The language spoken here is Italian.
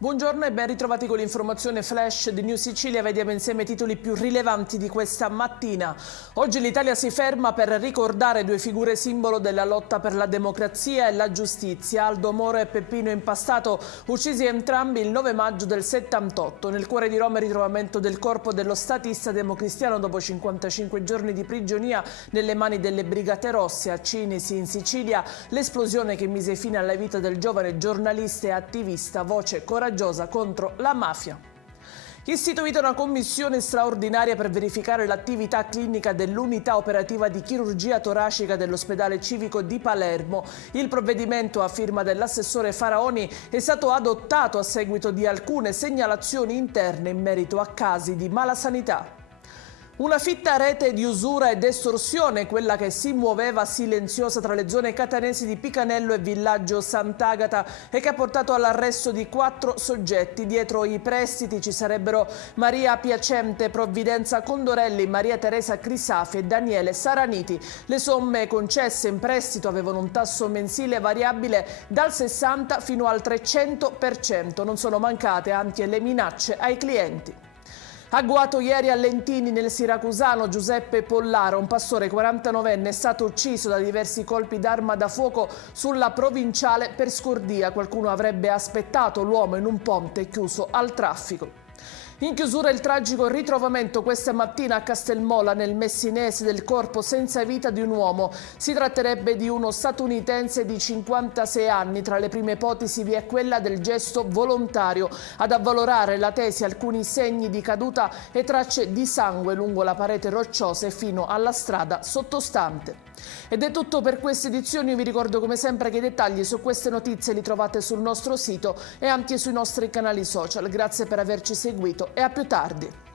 Buongiorno e ben ritrovati con l'informazione flash di New Sicilia. Vediamo insieme i titoli più rilevanti di questa mattina. Oggi l'Italia si ferma per ricordare due figure simbolo della lotta per la democrazia e la giustizia, Aldo Moro e Peppino Impastato, uccisi entrambi il 9 maggio del 78. Nel cuore di Roma il ritrovamento del corpo dello statista democristiano dopo 55 giorni di prigionia nelle mani delle Brigate Rosse. A Cinisi, in Sicilia, l'esplosione che mise fine alla vita del giovane giornalista e attivista, voce coraggiosa contro la mafia. Istituita una commissione straordinaria per verificare l'attività clinica dell'unità operativa di chirurgia toracica dell'ospedale civico di Palermo. Il provvedimento a firma dell'assessore Faraoni è stato adottato a seguito di alcune segnalazioni interne in merito a casi di malasanità. Una fitta rete di usura ed estorsione, quella che si muoveva silenziosa tra le zone catanesi di Picanello e Villaggio Sant'Agata e che ha portato all'arresto di 4 soggetti. Dietro i prestiti ci sarebbero Maria Piacente, Provvidenza Condorelli, Maria Teresa Crisafi e Daniele Saraniti. Le somme concesse in prestito avevano un tasso mensile variabile dal 60 fino al 300%. Non sono mancate anche le minacce ai clienti. Agguato ieri a Lentini nel siracusano Giuseppe Pollara, un pastore 49enne, è stato ucciso da diversi colpi d'arma da fuoco sulla provinciale per Scordia. Qualcuno avrebbe aspettato l'uomo in un ponte chiuso al traffico. In chiusura il tragico ritrovamento questa mattina a Castelmola nel Messinese del corpo senza vita di un uomo. Si tratterebbe di uno statunitense di 56 anni. Tra le prime ipotesi vi è quella del gesto volontario. Ad avvalorare la tesi alcuni segni di caduta e tracce di sangue lungo la parete rocciosa e fino alla strada sottostante. Ed è tutto per queste edizioni. Vi ricordo come sempre che i dettagli su queste notizie li trovate sul nostro sito e anche sui nostri canali social. Grazie per averci seguito e a più tardi.